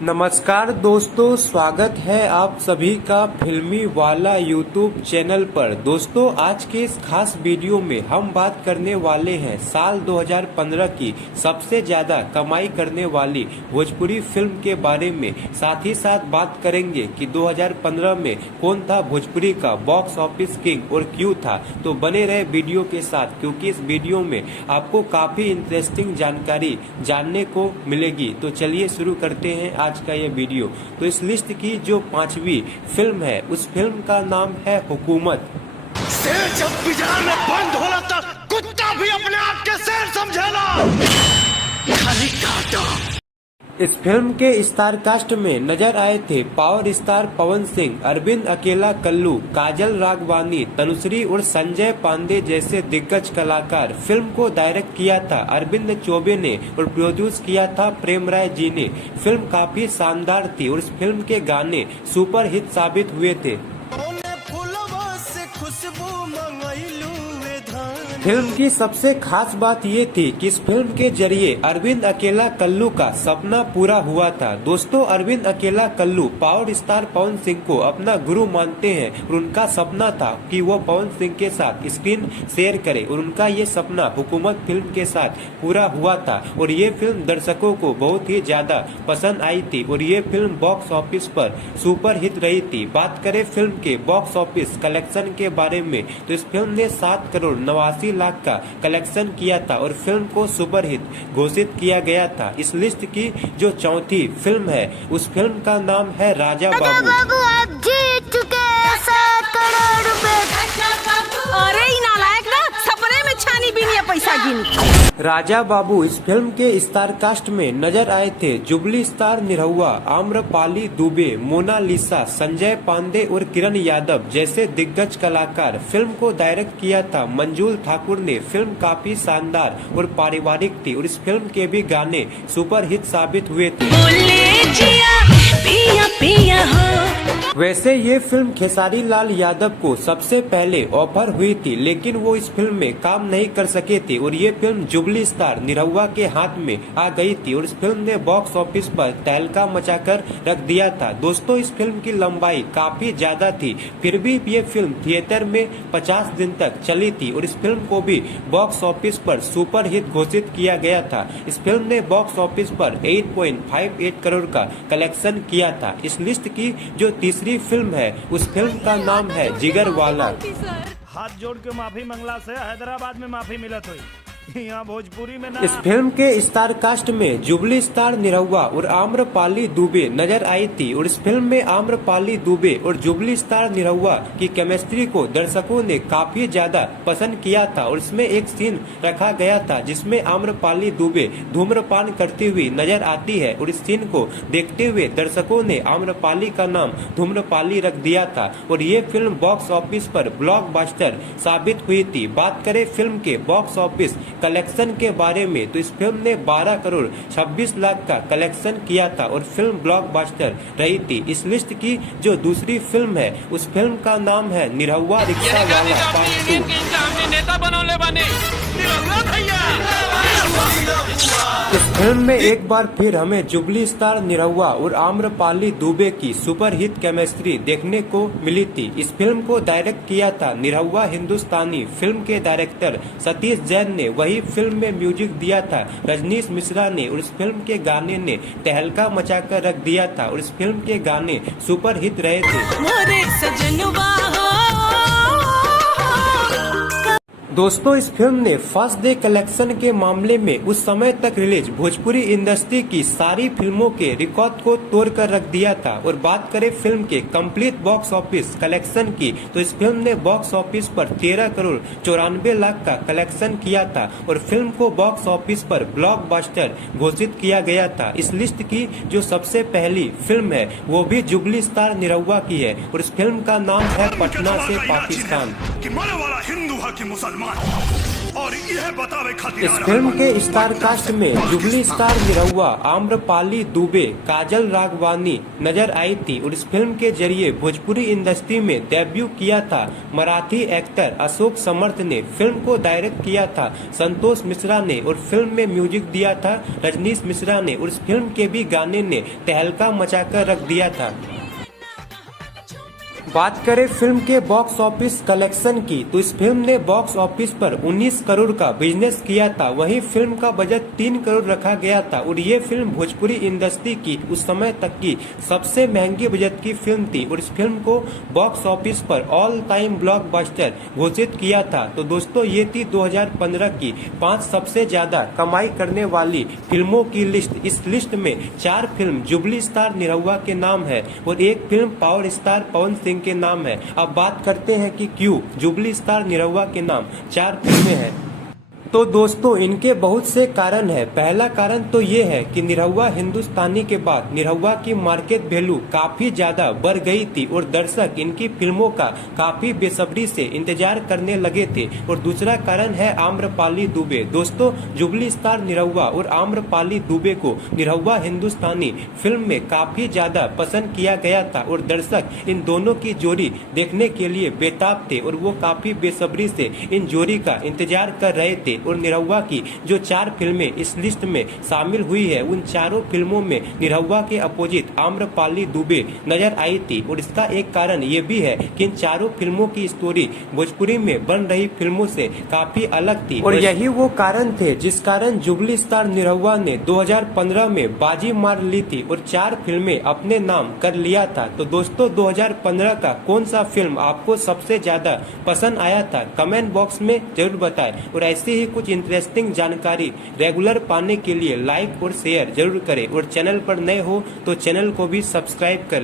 नमस्कार दोस्तों, स्वागत है आप सभी का फिल्मी वाला यूट्यूब चैनल पर। दोस्तों, आज के इस खास वीडियो में हम बात करने वाले हैं साल 2015 की सबसे ज्यादा कमाई करने वाली भोजपुरी फिल्म के बारे में। साथ ही साथ बात करेंगे कि 2015 में कौन था भोजपुरी का बॉक्स ऑफिस किंग और क्यों था। तो बने रहे वीडियो के साथ, क्योंकि इस वीडियो में आपको काफी इंटरेस्टिंग जानकारी जानने को मिलेगी। तो चलिए शुरू करते हैं आज का ये वीडियो। तो इस लिस्ट की जो 5वीं फिल्म है, उस फिल्म का नाम है हुकूमत। शेर जब पिंजरा में बंद होला तो कुत्ता भी अपने आप के शेर समझेला। खाली काटा। इस फिल्म के स्टार कास्ट में नजर आए थे पावर स्टार पवन सिंह, अरविंद अकेला कल्लू, काजल राघवानी, तनुश्री और संजय पांडे जैसे दिग्गज कलाकार। फिल्म को डायरेक्ट किया था अरविंद चौबे ने और प्रोड्यूस किया था प्रेम राय जी ने। फिल्म काफी शानदार थी और इस फिल्म के गाने सुपर हिट साबित हुए थे। फिल्म की सबसे खास बात ये थी कि इस फिल्म के जरिए अरविंद अकेला कल्लू का सपना पूरा हुआ था। दोस्तों, अरविंद अकेला कल्लू पावर स्टार पवन सिंह को अपना गुरु मानते हैं और उनका सपना था कि वो पवन सिंह के साथ स्क्रीन शेयर करे और उनका ये सपना हुकूमत फिल्म के साथ पूरा हुआ था। और ये फिल्म दर्शकों को बहुत ही ज्यादा पसंद आई थी और ये फिल्म बॉक्स ऑफिस पर सुपर हिट रही थी। बात करें फिल्म के बॉक्स ऑफिस कलेक्शन के बारे में, तो इस फिल्म ने 7 करोड़ 89 लाख का कलेक्शन किया था और फिल्म को सुपर हिट घोषित किया गया था। इस लिस्ट की जो 4थी फिल्म है, उस फिल्म का नाम है राजा बाबू। आप जीत चुके 7 करोड़ रुपए। अरे नालायक ना, सपने में छानी बीनी है पैसा गिनी। राजा बाबू इस फिल्म के स्टार कास्ट में नजर आए थे जुबली स्टार निरहुआ, आम्रपाली दुबे, मोनालिसा, संजय पांडे और किरण यादव जैसे दिग्गज कलाकार। फिल्म को डायरेक्ट किया था मंजूल ठाकुर ने। फिल्म काफी शानदार और पारिवारिक थी और इस फिल्म के भी गाने सुपर हिट साबित हुए थे। पिया पिया हो। वैसे ये फिल्म खेसारी लाल यादव को सबसे पहले ऑफर हुई थी, लेकिन वो इस फिल्म में काम नहीं कर सके थे और ये फिल्म जुबली स्टार निरहुआ के हाथ में आ गई थी और इस फिल्म ने बॉक्स ऑफिस पर तहलका मचाकर रख दिया था। दोस्तों, इस फिल्म की लंबाई काफी ज्यादा थी, फिर भी ये फिल्म थिएटर में 50 दिन तक चली थी और इस फिल्म को भी बॉक्स ऑफिस पर सुपर हिट घोषित किया गया था। इस फिल्म ने बॉक्स ऑफिस पर 8.58 करोड़ का कलेक्शन किया था। इस लिस्ट की जो तीसरी फिल्म है, उस फिल्म का नाम है जिगर वाला। हाथ जोड़ के माफी मंगला से हैदराबाद में माफी मिलत हुई, यहाँ भोजपुरी में ना। इस फिल्म के स्टार कास्ट में जुबली स्टार निरहुआ और आम्रपाली दुबे नजर आई थी और इस फिल्म में आम्रपाली दुबे और जुबली स्टार निरहुआ की केमिस्ट्री को दर्शकों ने काफी ज्यादा पसंद किया था और इसमें एक सीन रखा गया था जिसमें आम्रपाली दुबे धूम्रपान करती हुई नजर आती है और इस सीन को देखते हुए दर्शकों ने आम्रपाली का नाम धूम्रपाली रख दिया था और ये फिल्म बॉक्स ऑफिस पर ब्लॉकबस्टर साबित हुई थी। बात करें फिल्म के बॉक्स ऑफिस कलेक्शन के बारे में, तो इस फिल्म ने 12 करोड़ 26 लाख का कलेक्शन किया था और फिल्म ब्लॉकबस्टर रही थी। इस लिस्ट की जो दूसरी फिल्म है, उस फिल्म का नाम है निरहुआ रिक्शा वाला पार्ट 2। नेता बनौले बने भैया। इस फिल्म में एक बार फिर हमें जुबली स्टार निरहुआ और आम्रपाली दुबे की सुपर हिट केमिस्ट्री देखने को मिली थी। इस फिल्म को डायरेक्ट किया था निरहुआ हिंदुस्तानी। फिल्म के डायरेक्टर सतीश जैन ने वही फिल्म में म्यूजिक दिया था रजनीश मिश्रा ने और इस फिल्म के गाने ने तहलका मचाकर रख दिया था और इस फिल्म के गाने सुपर हिट रहे थे। दोस्तों, इस फिल्म ने फर्स्ट डे कलेक्शन के मामले में उस समय तक रिलीज भोजपुरी इंडस्ट्री की सारी फिल्मों के रिकॉर्ड को तोड़कर रख दिया था। और बात करें फिल्म के कंप्लीट बॉक्स ऑफिस कलेक्शन की, तो इस फिल्म ने बॉक्स ऑफिस पर 13 करोड़ 94 लाख का कलेक्शन किया था और फिल्म को बॉक्स ऑफिस पर ब्लॉकबस्टर घोषित किया गया था। इस लिस्ट की जो सबसे पहली फिल्म है, वो भी जुबली स्टार निरहुआ की है और इस फिल्म का नाम है पटना से पाकिस्तान। कि मरे वाला हिंदू है कि मुसलमान। और यह बतावे खातिर इस फिल्म के स्टार कास्ट में जुबली स्टार निरहुआ, आम्रपाली दुबे, काजल राघवानी नजर आई थी और इस फिल्म के जरिए भोजपुरी इंडस्ट्री में डेब्यू किया था। मराठी एक्टर अशोक समर्थ ने फिल्म को डायरेक्ट किया था, संतोष मिश्रा ने और फिल्म में म्यूजिक दिया था रजनीश मिश्रा ने और इस फिल्म के भी गाने ने तहलका मचाकर रख दिया था। बात करें फिल्म के बॉक्स ऑफिस कलेक्शन की तो इस फिल्म ने बॉक्स ऑफिस पर 19 करोड़ का बिजनेस किया था। वहीं फिल्म का बजट 3 करोड़ रखा गया था और ये फिल्म भोजपुरी इंडस्ट्री की उस समय तक की सबसे महंगी बजट की फिल्म थी और इस फिल्म को बॉक्स ऑफिस पर ऑल टाइम ब्लॉकबस्टर घोषित किया था। तो दोस्तों ये थी 2015 की 5 सबसे ज्यादा कमाई करने वाली फिल्मों की लिस्ट। इस लिस्ट में 4 फिल्म जुबली स्टार निरहुआ के नाम है और 1 film power star Pawan Singh के नाम है। अब बात करते हैं कि क्यों जुबली स्टार निरहुआ के नाम 4 फिल्में हैं। तो दोस्तों इनके बहुत से कारण है। पहला कारण तो ये है कि निरहुआ हिंदुस्तानी के बाद निरहुआ की मार्केट वैल्यू काफी ज्यादा बढ़ गई थी और दर्शक इनकी फिल्मों का काफी बेसब्री से इंतजार करने लगे थे। और दूसरा कारण है आम्रपाली दुबे। दोस्तों जुबली स्टार निरहुआ और आम्रपाली दुबे को निरहुआ हिंदुस्तानी फिल्म में काफी ज्यादा पसंद किया गया था और दर्शक इन दोनों की जोड़ी देखने के लिए बेताब थे और वो काफी बेसब्री से इन जोड़ी का इंतजार कर रहे थे। और निरहुआ की जो 4 फिल्में इस लिस्ट में शामिल हुई है उन चारों फिल्मों में निरहुआ के अपोजिट आम्रपाली दुबे नजर आई थी। और इसका एक कारण ये भी है कि इन चारों फिल्मों की स्टोरी भोजपुरी में बन रही फिल्मों से काफी अलग थी और यही वो कारण थे जिस कारण जुबली स्टार निरहुआ ने 2015 में बाजी मार ली थी और 4 फिल्में अपने नाम कर लिया था। तो दोस्तों 2015 का कौन सा फिल्म आपको सबसे ज्यादा पसंद आया था कमेंट बॉक्स में जरूर बताएं। और ऐसे ही कुछ इंटरेस्टिंग जानकारी रेगुलर पाने के लिए लाइक और शेयर जरूर करें और चैनल पर नए हो तो चैनल को भी सब्सक्राइब करें।